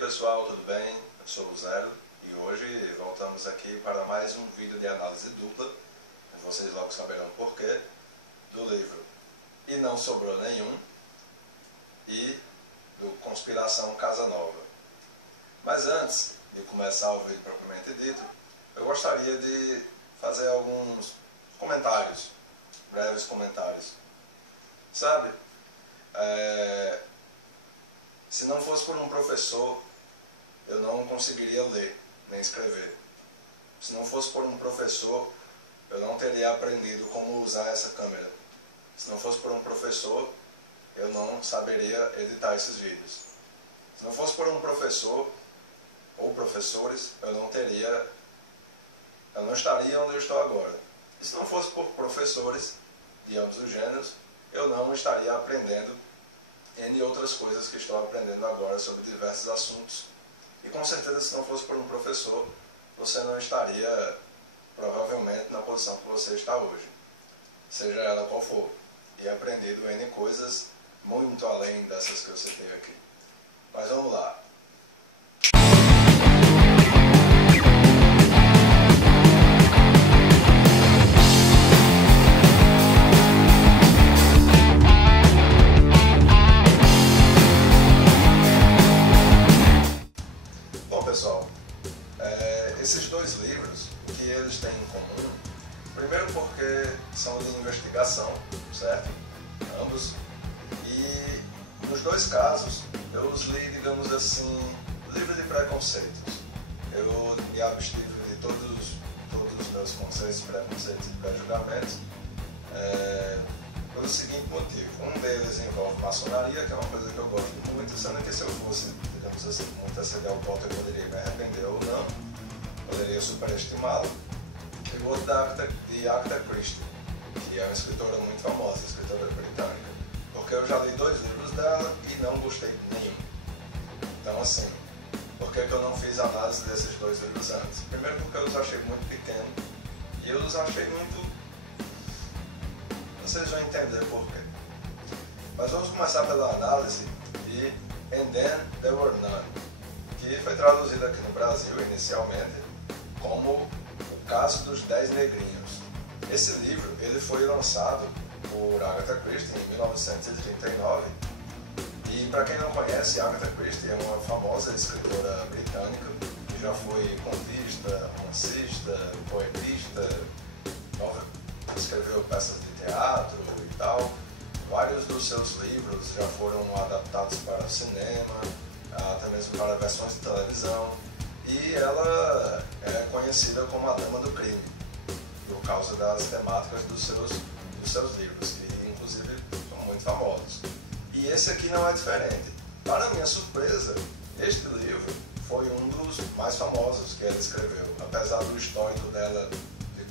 pessoal, tudo bem? Eu sou o Zero e hoje voltamos aqui para mais um vídeo de análise dupla. Vocês logo saberão o porquê, do livro E Não Sobrou Nenhum e do Conspiração Casa Nova. Mas antes de começar o vídeo propriamente dito, eu gostaria de fazer alguns comentários, breves comentários. Sabe, se não fosse por um professor, eu não conseguiria ler nem escrever. Se não fosse por um professor, eu não teria aprendido como usar essa câmera. Se não fosse por um professor, eu não saberia editar esses vídeos. Se não fosse por um professor ou professores, eu não estaria onde eu estou agora. E se não fosse por professores de ambos os gêneros, eu não estaria aprendendo N outras coisas que estou aprendendo agora sobre diversos assuntos. E com certeza, se não fosse por um professor, você não estaria provavelmente na posição que você está hoje, seja ela qual for, e aprendido N coisas muito além dessas que eu citei aqui. Mas vamos lá. Pessoal, esses dois livros, o que eles têm em comum? Primeiro porque são de investigação, certo? Ambos. E nos dois casos, eu os li, digamos assim, livre de preconceitos. Eu me abstive de todos os meus conceitos, preconceitos e pré-julgamentos pelo seguinte motivo. Um deles envolve maçonaria, que é uma coisa que eu gosto muito, sendo que se eu fosse, digamos assim, muito aceder ao ponto, eu poderia me arrepender ou não, poderia superestimá-lo. E o outro de Agatha Christie, que é uma escritora muito famosa, escritora britânica, porque eu já li dois livros dela e não gostei de nenhum. Então assim, por que eu não fiz análise desses dois livros antes? Primeiro porque eu os achei muito pequenos e eu os achei muito... Vocês vão entender por quê. Mas vamos começar pela análise de And Then There Were None, que foi traduzido aqui no Brasil inicialmente como O Caso dos 10 Negrinhos. Esse livro ele foi lançado por Agatha Christie em 1939 e, para quem não conhece, Agatha Christie é uma famosa escritora britânica que já foi contista, romancista, poetista, escreveu peças de teatro e tal. Vários dos seus livros já foram adaptados para o cinema, até mesmo para versões de televisão. E ela é conhecida como a Dama do Crime, por causa das temáticas dos seus livros, que inclusive são muito famosos. E esse aqui não é diferente. Para minha surpresa, este livro foi um dos mais famosos que ela escreveu. Apesar do histórico dela,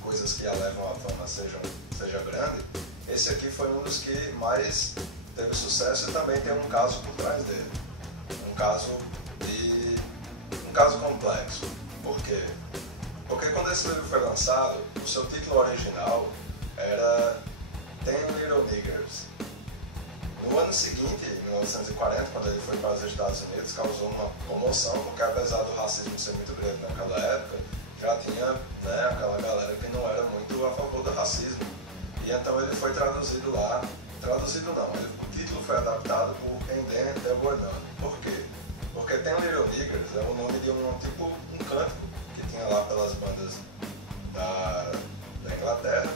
coisas que a levam à fama seja grande, esse aqui foi um dos que mais teve sucesso e também tem um caso por trás dele. Um caso complexo. Por quê? Porque quando esse livro foi lançado, o seu título original era Ten Little Niggers. No ano seguinte, em 1940, quando ele foi para os Estados Unidos, causou uma comoção, porque apesar do racismo ser muito grande naquela época, já tinha aquela galera que não era muito a favor do racismo. E então ele foi traduzido lá. Traduzido não, o título foi adaptado por And Then There Were None. Por quê? Porque Ten Little Niggers é o nome de um cântico que tinha lá pelas bandas da Inglaterra,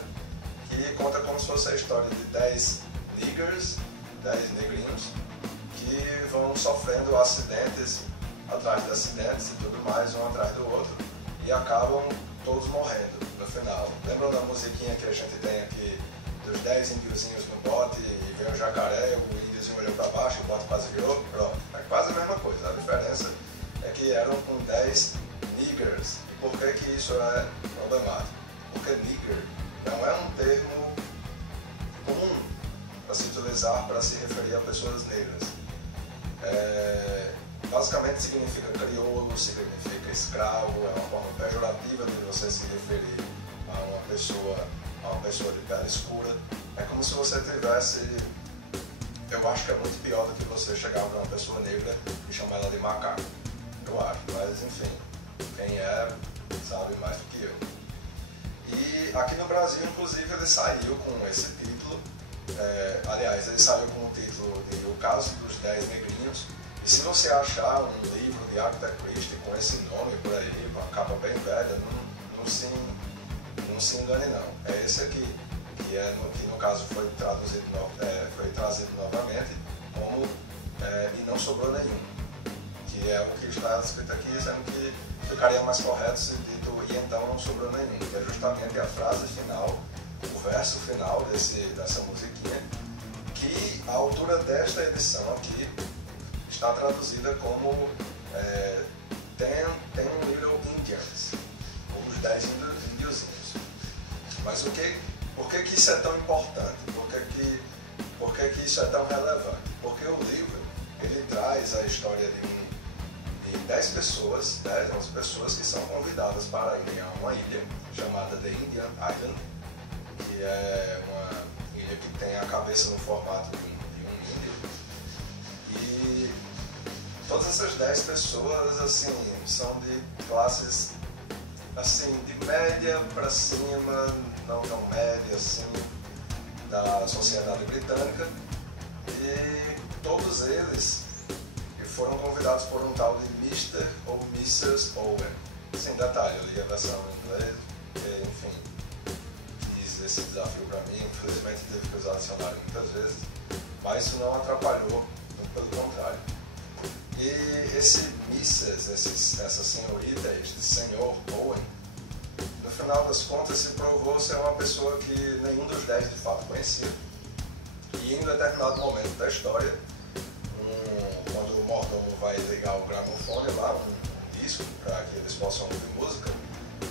que conta como se fosse a história de 10 niggers, 10 negrinhos, que vão sofrendo acidentes atrás de acidentes e tudo mais, um atrás do outro, e acabam todos morrendo no final. Lembram da musiquinha que a gente tem aqui dos 10 índiozinhos no bote e veio o jacaré, o índiozinho olhou para baixo, o bote quase virou? Pronto, é quase a mesma coisa. A diferença é que eram com 10 niggers. E por que isso é problemático? Porque nigger não é um termo comum para se utilizar para se referir a pessoas negras. Basicamente significa crioulo, significa escravo, é uma forma pejorativa de você se referir a uma pessoa de pele escura. É como se você tivesse... Eu acho que é muito pior do que você chegar para uma pessoa negra e chamar ela de macaco. eu acho, mas enfim, quem é sabe mais do que eu. E aqui no Brasil, inclusive, ele saiu com esse título, aliás, ele saiu com o título de O Caso dos 10 Negrinhos, e se você achar um livro de Agatha Christie com esse nome por aí, com a capa bem velha, não se engane não. É esse aqui, que no caso foi trazido novamente como E Não Sobrou Nenhum, que é o que está escrito aqui, sendo que ficaria mais correto se dito E Então Não Sobrou Nenhum, que é justamente a frase final, o verso final dessa musiquinha, que a altura desta edição aqui está traduzida como Ten Little Indians, os 10 índiozinhos. Mas por que isso é tão importante? Por que isso é tão relevante? Porque o livro, ele traz a história de 10 pessoas, 11 pessoas que são convidadas para irem a uma ilha chamada The Indian Island, que é uma ilha que tem a cabeça no formato de um índio. E todas essas 10 pessoas, assim, são de classes, assim, de média para cima, não tão média, assim, da sociedade britânica. E todos eles foram convidados por um tal de Mr. ou Mrs. Owen. Sem detalhe, eu li a versão em inglês, e, enfim, fiz esse desafio para mim. Infelizmente teve que usar dicionário muitas vezes, mas isso não atrapalhou, pelo contrário. E esse Mrs., essa senhorita, este senhor Owen, no final das contas se provou ser uma pessoa que nenhum dos 10 de fato conhecia. E em um determinado momento da história, quando o mordomo vai ligar o gramofone lá, um disco, para que eles possam ouvir música,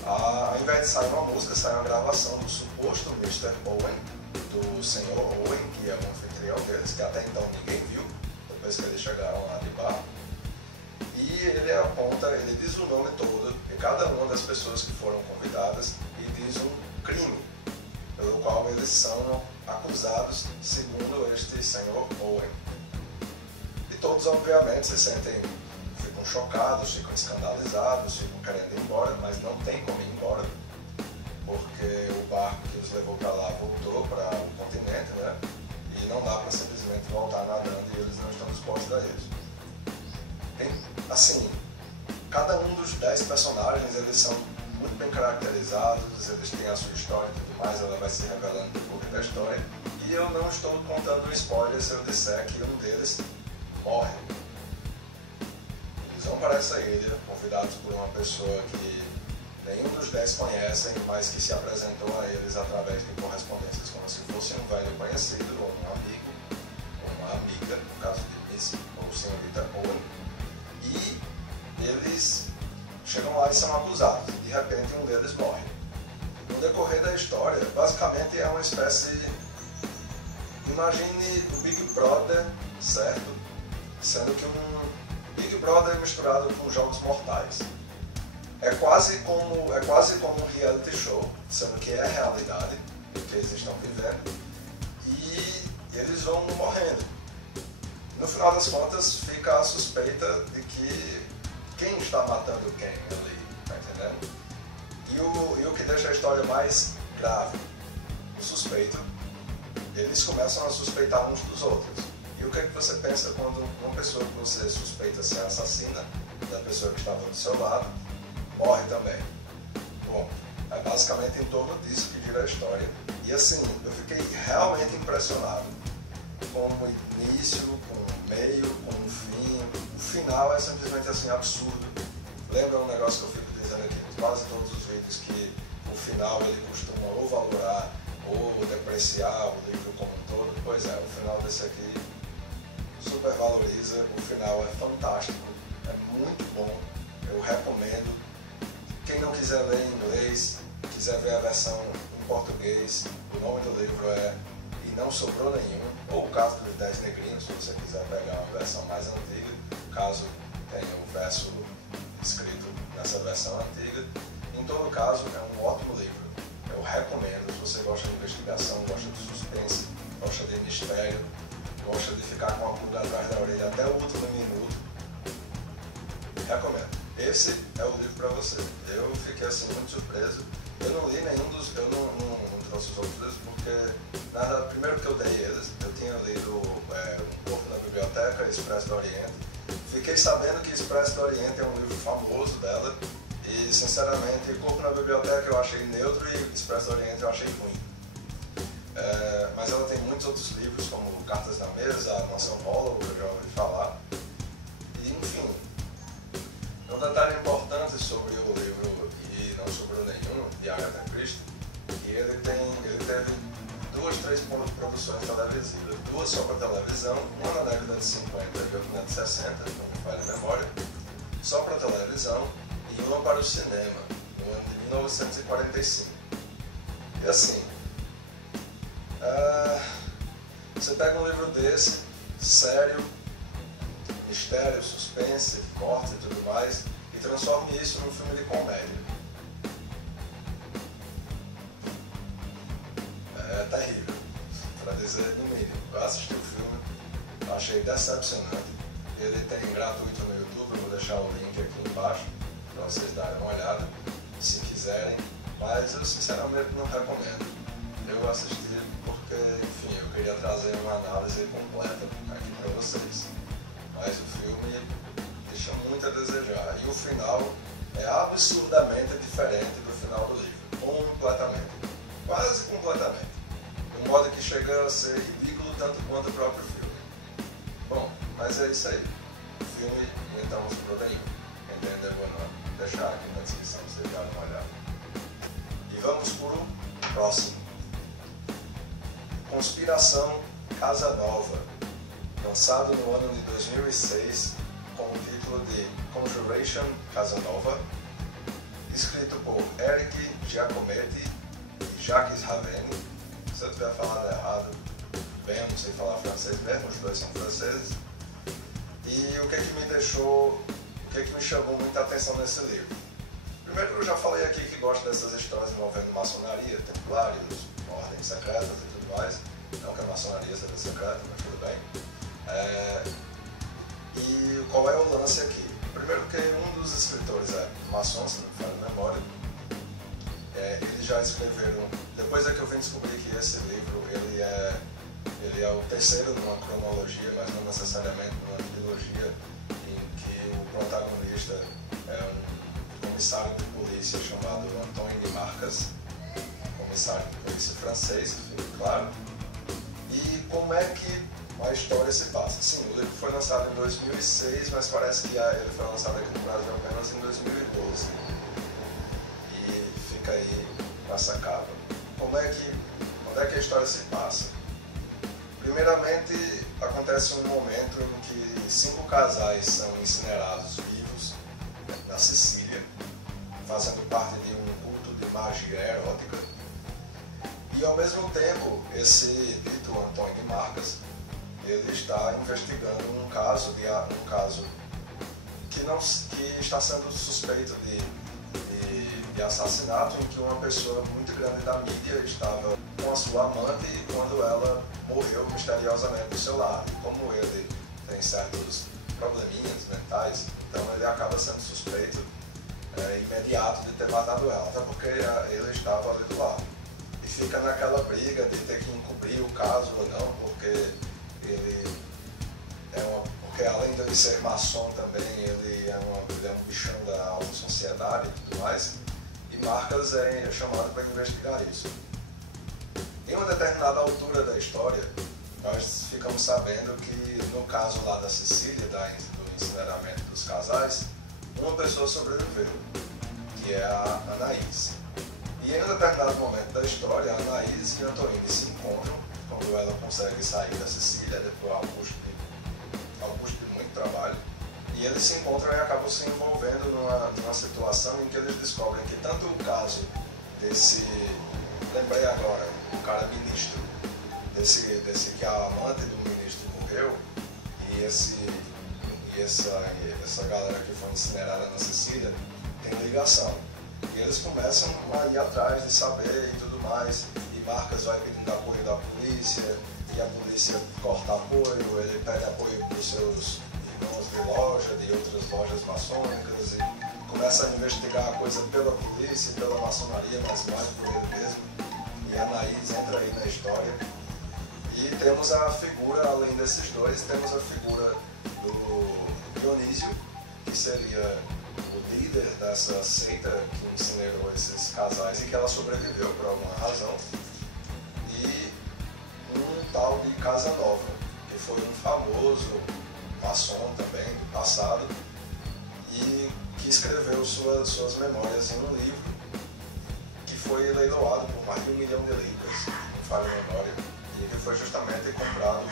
ao invés de sair uma música, sai uma gravação do suposto Mr. Owen, do senhor Owen, que é o anfitrião deles, que até então ninguém viu, depois que eles chegaram lá de bar. E ele diz o nome todo de cada uma das pessoas que foram convidadas e diz um crime pelo qual eles são acusados, segundo este senhor Owen. E todos, obviamente, ficam chocados, ficam escandalizados, ficam querendo ir embora, mas não tem como ir embora, porque o barco que os levou para lá voltou para o continente, né? E não dá para simplesmente voltar nadando e eles não estão dispostos a isso. Assim, cada um dos 10 personagens, eles são muito bem caracterizados, eles têm a sua história e tudo mais, ela vai se revelando um pouco da história. E eu não estou contando um spoiler se eu disser que um deles morre. Eles vão para essa ilha, convidados por uma pessoa que nenhum dos 10 conhecem, mas que se apresentou a eles através de correspondências, como se fosse um velho conhecido, ou um amigo, ou uma amiga, no caso de Miss ou senhorita Owen. E eles chegam lá e são acusados. De repente, um deles morre. No decorrer da história, basicamente é uma espécie... Imagine o Big Brother, certo? Sendo que um Big Brother misturado com jogos mortais. É quase como um reality show, sendo que é a realidade que eles estão vivendo. E eles vão morrendo. No final das contas, fica a suspeita de que quem está matando quem ali, tá entendendo? E o que deixa a história mais grave, o suspeito, eles começam a suspeitar uns dos outros. E o que é que você pensa quando uma pessoa que você suspeita ser assassina, da pessoa que estava do seu lado, morre também? Bom, é basicamente em torno disso que gira a história. E assim, eu fiquei realmente impressionado com o início, com o meio, com o fim. O final é simplesmente assim absurdo. Lembra um negócio que eu fico dizendo aqui em quase todos os vídeos, que o final ele costuma ou valorar ou depreciar o livro como um todo? Pois é, o final desse aqui super valoriza, o final é fantástico, é muito bom, eu recomendo. Quem não quiser ler em inglês, quiser ver a versão em português, o nome do livro é E Não Sobrou Nenhum, ou O Caso dos 10 Negrinhos, se você quiser pegar uma versão mais antiga, caso tenha o verso escrito nessa versão antiga. Em todo caso, é um ótimo livro, eu recomendo. Se você gosta de investigação, gosta de suspense, gosta de mistério, gosta de ficar com a pulga atrás da orelha até o último minuto, recomendo. Esse é o livro para você. Eu fiquei assim muito surpreso. Eu não li nenhum dos... Eu não trouxe os outros livros porque, nada, primeiro que eu dei eles, eu tinha lido Um Corpo na Biblioteca, Expresso do Oriente. Fiquei sabendo que Expresso do Oriente é um livro famoso dela e, sinceramente, Corpo na Biblioteca eu achei neutro e Expresso do Oriente eu achei ruim. Mas ela tem muitos outros livros, como Cartas na Mesa, A Mansão Hollow, que eu já ouvi falar. E, enfim, um detalhe importante sobre o livro, e não sobrou nenhum, de Agatha Christie, que ele teve 2, 3 produções televisivas, 2 só para televisão, uma na década de 50 e outra na de 60, não me falha a memória, só para televisão, e uma para o cinema, no ano de 1945. E assim, você pega um livro desse, sério, mistério, suspense, morte e tudo mais, e transforma isso num filme de comédia. É terrível, para dizer no mínimo. Eu assisti o filme, achei decepcionante. Ele tem gratuito no YouTube, eu vou deixar o link aqui embaixo para vocês darem uma olhada, se quiserem, mas eu sinceramente não recomendo. Eu assisti porque, enfim, eu queria trazer uma análise completa aqui para vocês. Mas o filme deixa muito a desejar. E o final é absurdamente diferente do final do livro. Completamente. Quase completamente. De um modo que chega a ser ridículo tanto quanto o próprio filme. Bom, mas é isso aí. O filme, então, não sobrou nenhum. Entendeu? Eu vou deixar aqui na descrição para vocês darem uma olhada. E vamos para o próximo. Conspiração Casa Nova, lançado no ano de 2006 com o título de Conjuration Casa Nova, escrito por Eric Giacometti e Jacques Ravenne. Se eu tiver falado errado, bem, eu não sei falar francês mesmo, os dois são franceses. E o que me chamou muita atenção nesse livro? Primeiro, eu já falei aqui que gosto dessas histórias envolvendo maçonaria, templários, ordens secretas e tudo mais. Não que a maçonaria seja secreta, mas tudo bem. E qual é o lance aqui? Primeiro que um dos escritores é maçom, se não me falha a memória. Eles já escreveram, depois é que eu vim descobrir que esse livro ele é o terceiro numa cronologia, mas não necessariamente numa trilogia, em que o protagonista é um comissário de polícia chamado Antoine de Marcas, comissário de polícia francês, que fica claro. E como é que a história se passa? Sim, o livro foi lançado em 2006, mas parece que ele foi lançado aqui no Brasil apenas em 2012. E fica aí essa capa. Onde é que a história se passa? Primeiramente, acontece um momento em que 5 casais são incinerados vivos na Sicília, fazendo parte de um culto de magia erótica. E ao mesmo tempo, esse dito Antoine de Marcas, ele está investigando um caso que está sendo suspeito de assassinato, em que uma pessoa muito grande da mídia estava com a sua amante e quando ela morreu misteriosamente do seu lado. Como ele tem certos probleminhas mentais, então ele acaba sendo suspeito imediato de ter matado ela, até porque ele estava ali do lado. E fica naquela briga de ter que encobrir o caso ou não, porque porque além de ele ser maçom também, ele é um bichão da alta sociedade e tudo mais, e Marcas é chamado para investigar isso. Em uma determinada altura da história, nós ficamos sabendo que no caso lá da Sicília, do incineramento dos casais, uma pessoa sobreviveu, que é a Anaís. E em um determinado momento da história, a Anaís e a Antoine se encontram, quando ela consegue sair da Sicília, depois ao custo de muito trabalho, e eles se encontram e acabam se envolvendo numa situação em que eles descobrem que tanto o caso lembrei agora, o cara ministro, desse que a amante do ministro morreu, e essa galera que foi incinerada na Sicília tem ligação. E eles começam a ir atrás de saber e tudo mais, e Marcas vai pedindo apoio da polícia, e a polícia corta apoio, ele pede apoio para os seus irmãos de loja, de outras lojas maçônicas, e começa a investigar a coisa pela polícia, pela maçonaria, mas mais por ele mesmo. E Anaís entra aí na história. E temos a figura, além desses dois, temos a figura do Dionísio, que seria o líder dessa seita que incinerou esses casais e que ela sobreviveu por alguma razão. E um tal de Casanova, que foi um famoso maçom também do passado e que escreveu suas memórias em um livro que foi leiloado por mais de 1 milhão de libras, não falha a memória, e que foi justamente comprado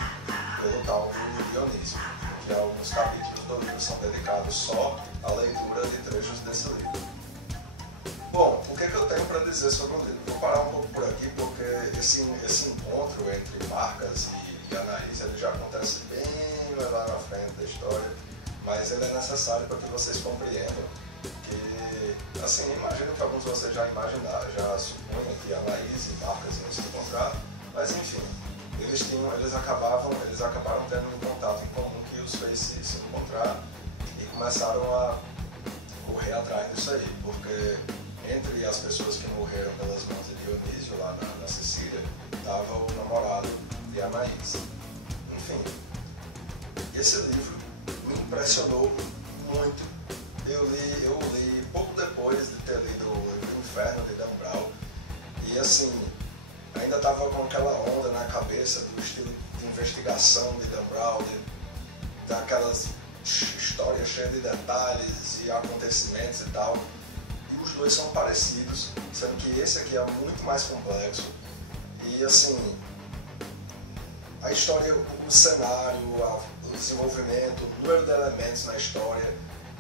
pelo tal do Dionísio, que alguns capítulos do livro são dedicados só à leitura de trechos desse livro. Bom, o que eu tenho para dizer sobre o livro? Vou parar um pouco por aqui, porque esse encontro entre Marcas e Anaís ele já acontece bem lá na frente da história, mas ele é necessário para que vocês compreendam que, assim, imagino que alguns de vocês já imaginaram, já supunham que Anaís e Marcas iam se encontrar, mas enfim, eles acabaram tendo um contato em comum que os fez se encontrar e começaram a correr atrás disso aí, porque entre as pessoas que morreram pelas mãos de Dionísio lá na Sicília estava o namorado de Anaís. Enfim, esse livro me impressionou muito. Eu li pouco depois de ter lido O Inferno de Dan Brown e assim, ainda estava com aquela onda na cabeça do estilo de investigação de Dan Brown, daquelas histórias cheias de detalhes e acontecimentos e tal. E os dois são parecidos, sendo que esse aqui é muito mais complexo. E assim, a história, o cenário, o desenvolvimento, o número de elementos na história,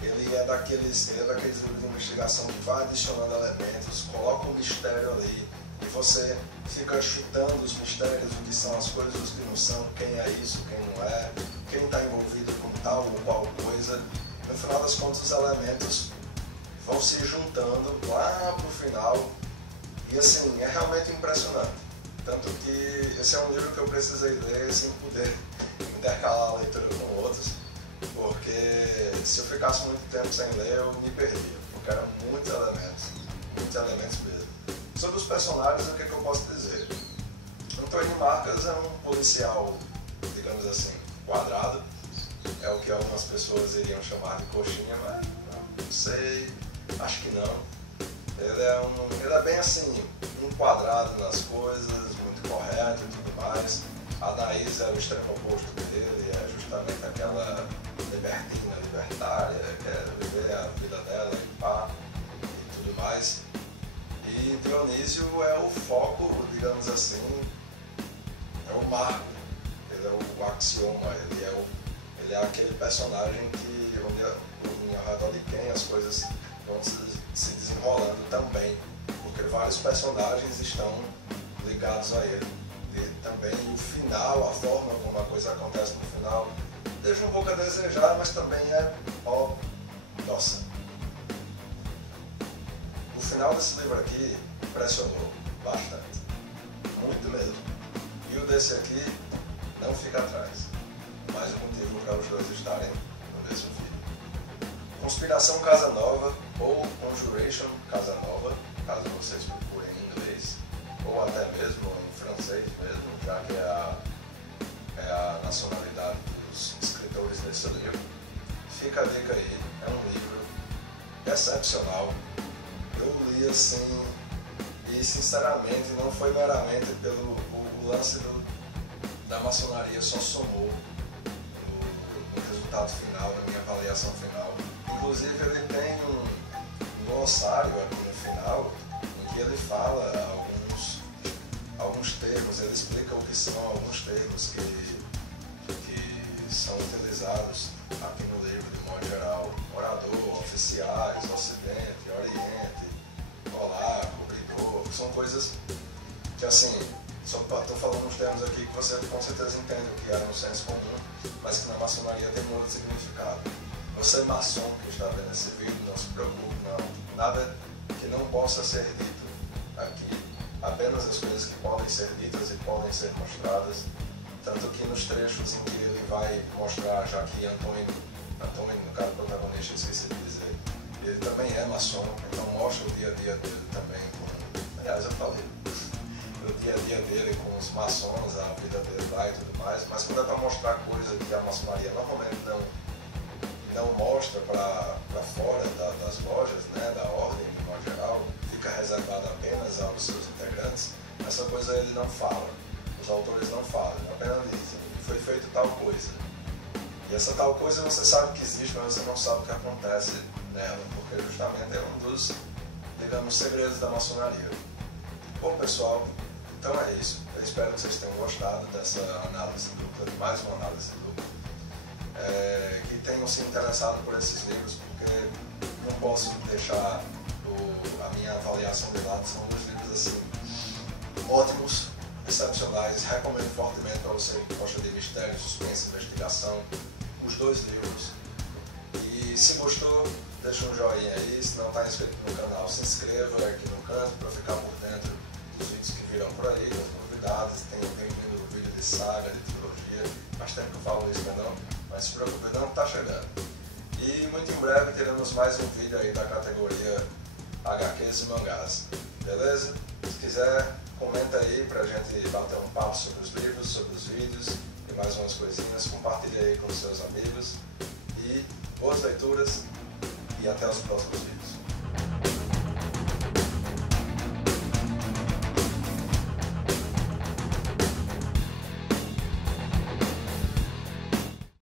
ele é daqueles livros de investigação que vai adicionando elementos, coloca um mistério ali, e você fica chutando os mistérios, o que são as coisas, os que não são, quem é isso, quem não é, quem está envolvido com tal ou qual coisa. No final das contas, os elementos vão se juntando lá pro final, e assim, é realmente impressionante. Tanto que esse é um livro que eu precisei ler sem poder intercalar a leitura com outros, porque se eu ficasse muito tempo sem ler, eu me perdia, porque eram muitos elementos mesmo. Sobre os personagens, o que eu posso dizer? Antônio Marcas é um policial, digamos assim, quadrado, é o que algumas pessoas iriam chamar de coxinha, mas não sei, acho que não. Ele é bem assim, enquadrado nas coisas, muito correto e tudo mais. A Anaís é o extremo oposto dele, é justamente aquela libertina, libertária, quer viver a vida dela e pá, e tudo mais. E Dionísio é o foco, digamos assim, é o marco, ele é o axioma, ele é aquele personagem que, onde ao redor de quem as coisas vão se desenrolando também, porque vários personagens estão ligados a ele. E também o final, a forma como a coisa acontece no final, deixa um pouco a desejar, mas também é, nossa. O final desse livro aqui impressionou bastante, muito mesmo. E o desse aqui não fica atrás, mais um motivo para os dois estarem no mesmo vídeo. Conspiração Casanova, ou Conjuration Casanova, caso vocês procurem em inglês, ou até mesmo em francês mesmo, já que é a nacionalidade dos escritores desse livro. Fica a dica aí, é um livro excepcional. Eu li assim, e sinceramente não foi meramente pelo o lance da maçonaria, só somou no resultado final, na minha avaliação final. Inclusive ele tem um glossário aqui no final, em que ele fala alguns termos, ele explica o que são alguns termos que são utilizados aqui no livro de modo geral. Orador, oficiais, ocidente, oriente, polaco, rigor, são coisas que assim, estou falando uns termos aqui que você com certeza entende o que é no senso comum, mas que na maçonaria tem um outro significado. Você maçom que está vendo esse vídeo, não se preocupe, não. Nada que não possa ser dito aqui, apenas as coisas que podem ser ditas e podem ser mostradas, tanto que nos trechos em que ele vai mostrar, já que Antônio Antônio, no caso protagonista, esqueci de dizer, ele também é maçom, então mostra o dia a dia dele também com, aliás, eu falei, o dia a dia dele com os maçons, a vida dele lá e tudo mais, mas quando é para mostrar coisa que a maçonaria normalmente não mostra para fora das lojas, né, da ordem, de modo geral, fica reservada apenas aos seus integrantes, essa coisa ele não fala, os autores não falam, apenas dizem, foi feito tal coisa. E essa tal coisa você sabe que existe, mas você não sabe o que acontece nela, porque justamente é um dos, digamos, segredos da maçonaria. Bom, pessoal, então é isso. Eu espero que vocês tenham gostado dessa análise dupla, de mais uma análise dupla. Que tenham se interessado por esses livros, porque não posso deixar a minha avaliação de lado. São dois livros assim, ótimos, excepcionais. Recomendo fortemente para você que gosta de mistério, suspense, investigação, os dois livros. E se gostou, deixa um joinha aí. Se não está inscrito no canal, se inscreva aqui no canto para ficar por dentro dos vídeos que virão por aí, das novidades. Tem vindo vídeo de saga, de trilogia. Faz tempo que eu falo isso, não, mas se preocupe, não, está chegando. E muito em breve teremos mais um vídeo aí da categoria HQs e mangás. Beleza? Se quiser, comenta aí pra gente bater um papo sobre os livros, sobre os vídeos e mais umas coisinhas. Compartilhe aí com os seus amigos. E boas leituras e até os próximos vídeos.